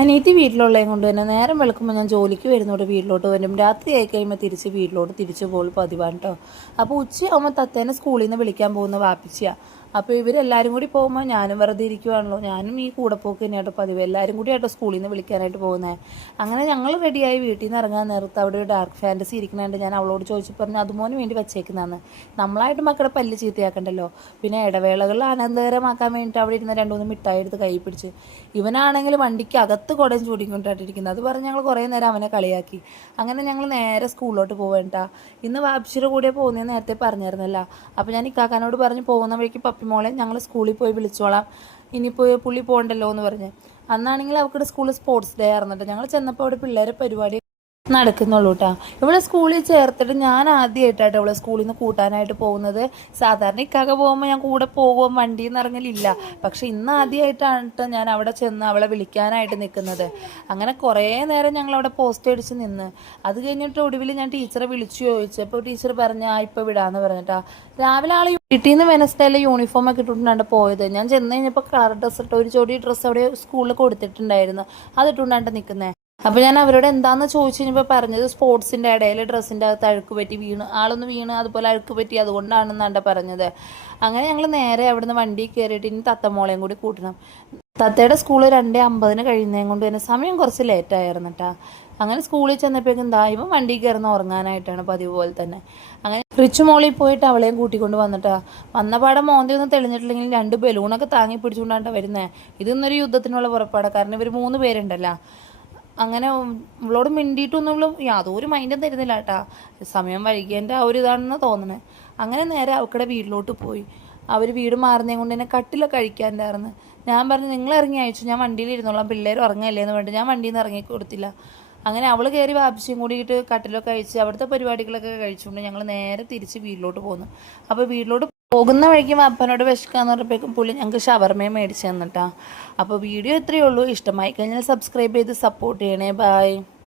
അനിയത്തി വീട്ടിലുള്ളതും കൊണ്ട് തന്നെ നേരം വെളുക്കുമ്പോൾ ഞാൻ ജോലിക്ക് വരുന്നോട്ട് വീട്ടിലോട്ട് വരും. രാത്രി ആയി കഴിയുമ്പോൾ തിരിച്ച് പോകും പതിവാണ് കേട്ടോ. അപ്പോൾ ഉച്ചയാകുമ്പോൾ തത്തേനെ സ്കൂളിൽ നിന്ന് വിളിക്കാൻ പോകുന്ന വാപ്പിച്ചിയാണ്. അപ്പോൾ ഇവരെല്ലാവരും കൂടി പോകുമ്പോൾ ഞാനും വെറുതെ ഇരിക്കുവാണല്ലോ, ഞാനും ഈ കൂടെ പോക്ക് തന്നെയാട്ടോ പതിവ്. എല്ലാവരും കൂടി ആട്ടോ സ്കൂളിൽ നിന്ന് വിളിക്കാനായിട്ട് പോകുന്നത്. അങ്ങനെ ഞങ്ങൾ റെഡിയായി വീട്ടിൽ നിന്ന് ഇറങ്ങാൻ നേരത്ത് അവിടെ ഒരു ഡാർക്ക് ഫാൻറ്റസി ഇരിക്കുന്നുണ്ട്. ഞാൻ അവളോട് ചോദിച്ചു പറഞ്ഞു അതുമോന് വേണ്ടി വെച്ചേക്കുന്നതാണ്. നമ്മളായിട്ട് മക്കളുടെ പല്ല് ചീത്തയാക്കണ്ടല്ലോ. പിന്നെ ഇടവേളകളിൽ ആനന്ദകരമാക്കാൻ വേണ്ടിയിട്ട് അവിടെ ഇരുന്ന് 2-3 മിഠായി എടുത്ത് കൈ പിടിച്ച്. ഇവനാണെങ്കിൽ വണ്ടിക്ക് അകത്ത് കുടയും ചൂടിക്കൊണ്ടിരിക്കുന്നത്. അത് പറഞ്ഞ് ഞങ്ങൾ കുറേ നേരം അവനെ കളിയാക്കി. അങ്ങനെ ഞങ്ങൾ നേരെ സ്കൂളിലോട്ട് പോവേണ്ട. ഇന്ന് വാപ്സിയുടെ കൂടെ പോകുന്നതെന്ന് നേരത്തെ പറഞ്ഞിരുന്നല്ല. അപ്പോൾ ഞാൻ ഇക്കാക്കാനോട് പറഞ്ഞ് പോകുന്ന വഴിക്ക് മോളെ ഞങ്ങൾ സ്കൂളിൽ പോയി വിളിച്ചോളാം, ഇനിയിപ്പോൾ പുള്ളി പോകണ്ടല്ലോ എന്ന് പറഞ്ഞ്. അന്നാണെങ്കിൽ അവരുടെ സ്കൂളിൽ സ്പോർട്സ് ഡേ ആയിരുന്നിട്ട് ഞങ്ങൾ ചെന്നപ്പോൾ അവിടെ പിള്ളേരെ പരിപാടി നടക്കുന്നുള്ളൂ കേട്ടോ. ഇവിടെ സ്കൂളിൽ ചേർത്തിട്ട് ഞാൻ ആദ്യമായിട്ടാട്ടോ ഇവിടെ സ്കൂളിൽ നിന്ന് കൂട്ടാനായിട്ട് പോകുന്നത്. സാധാരണ ഇക്കാക്ക പോകുമ്പോൾ ഞാൻ കൂടെ പോകും, വണ്ടിയിൽ നിന്ന് ഇറങ്ങലില്ല. പക്ഷെ ഇന്ന് ആദ്യമായിട്ടാണ് ഞാൻ അവിടെ ചെന്ന് അവളെ വിളിക്കാനായിട്ട് നിൽക്കുന്നത്. അങ്ങനെ കുറേ നേരം ഞങ്ങൾ അവിടെ പോസ്റ്റ് അടിച്ച് നിന്ന്. അത് കഴിഞ്ഞിട്ട് ഒടുവിൽ ഞാൻ ടീച്ചറെ വിളിച്ചു ചോദിച്ചപ്പോൾ ടീച്ചർ പറഞ്ഞ ഇപ്പോൾ വിടാമെന്ന് പറഞ്ഞിട്ടാ. രാവിലെ ആൾ വീട്ടിൽ നിന്ന് വെനസ്ഡേയിലെ യൂണിഫോമൊക്കെ ഇട്ടുകൊണ്ടാണ് പോയത്. ഞാൻ ചെന്ന് കഴിഞ്ഞപ്പോൾ കളർ ഡ്രസ്സ് ഇട്ട് ഒരു ജോഡി ഡ്രസ്സ് അവിടെ സ്കൂളിൽ കൊടുത്തിട്ടുണ്ടായിരുന്നു, അതിട്ടുകൊണ്ടാണ് നിൽക്കുന്നത്. അപ്പോൾ ഞാൻ അവരോട് എന്താണെന്ന് ചോദിച്ചു കഴിഞ്ഞപ്പോൾ പറഞ്ഞത് സ്പോർട്സിൻ്റെ ഇടയിൽ ഡ്രസ്സിൻ്റെ അകത്ത് അഴുക്ക് പറ്റി ആളൊന്ന് വീണ് അതുപോലെ അഴുക്ക് പറ്റി, അതുകൊണ്ടാണെന്നാണ് പറഞ്ഞത്. അങ്ങനെ ഞങ്ങൾ നേരെ അവിടുന്ന് വണ്ടി കയറിയിട്ട് ഇനി തത്തമോളയും കൂടി കൂട്ടണം. തത്തയുടെ സ്കൂൾ 2:50 കഴിയുന്നതും കൊണ്ട് തന്നെ സമയം കുറച്ച് ലേറ്റായിരുന്നു കേട്ടോ. അങ്ങനെ സ്കൂളിൽ ചെന്നപ്പോഴേക്കും ഇവൻ വണ്ടി കയറുന്ന ഉറങ്ങാനായിട്ടാണ് പതിവ് പോലെ തന്നെ. അങ്ങനെ റിച്ചു മോളിൽ പോയിട്ട് അവളെയും കൂട്ടിക്കൊണ്ട് വന്നിട്ടാ. വന്ന പാടം മോന്തി ഒന്നും തെളിഞ്ഞിട്ടില്ലെങ്കിൽ 2 ബലൂണൊക്കെ താങ്ങി പിടിച്ചുകൊണ്ടാണ് വരുന്നത്. ഇതൊന്നൊരു യുദ്ധത്തിനുള്ള പുറപ്പാടാണ്, കാരണം ഇവർ 3 പേരുണ്ടല്ലോ. അങ്ങനെ ഇവളോട് മിണ്ടിയിട്ടൊന്നും യാതൊരു മൈൻഡും തരുന്നില്ല കേട്ടാ. സമയം വൈകിയതിൻ്റെ ആ ഒരു ഇതാണെന്ന് തോന്നണേ. അങ്ങനെ നേരെ അവക്കടെ വീട്ടിലോട്ട് പോയി. അവർ വീട് മാറുന്നതും കൊണ്ട് തന്നെ കട്ടിലൊക്കെ കഴിക്കാനുണ്ടായിരുന്നു. ഞാൻ പറഞ്ഞു നിങ്ങൾ ഇറങ്ങി അയച്ചു, ഞാൻ വണ്ടിയിൽ ഇരുന്നോളാം, പിള്ളേർ ഉറങ്ങല്ലേ എന്ന് പറഞ്ഞിട്ട് ഞാൻ വണ്ടിയിൽ നിന്ന് ഇറങ്ങി കൊടുത്തില്ല. അങ്ങനെ അവൾ കയറി വാപ്പിച്ചും കൂടിയിട്ട് കട്ടിലൊക്കെ കഴിച്ച് അവിടുത്തെ പരിപാടികളൊക്കെ കഴിച്ചുകൊണ്ട് ഞങ്ങൾ നേരെ തിരിച്ച് വീട്ടിലോട്ട് പോന്നു. അപ്പോൾ വീട്ടിലോട്ട് പോകുന്ന വഴിക്ക് അപ്പനോട് വിശക്കാന്ന് പറഞ്ഞപ്പോഴേക്കും പുള്ളി ഞങ്ങൾക്ക് ഷവർമയും മേടിച്ച് തന്നിട്ടാ. അപ്പോൾ വീഡിയോ ഇത്രയേ ഉള്ളൂ. ഇഷ്ടമായി കഴിഞ്ഞാൽ സബ്സ്ക്രൈബ് ചെയ്ത് സപ്പോർട്ട് ചെയ്യണേ. ബൈ.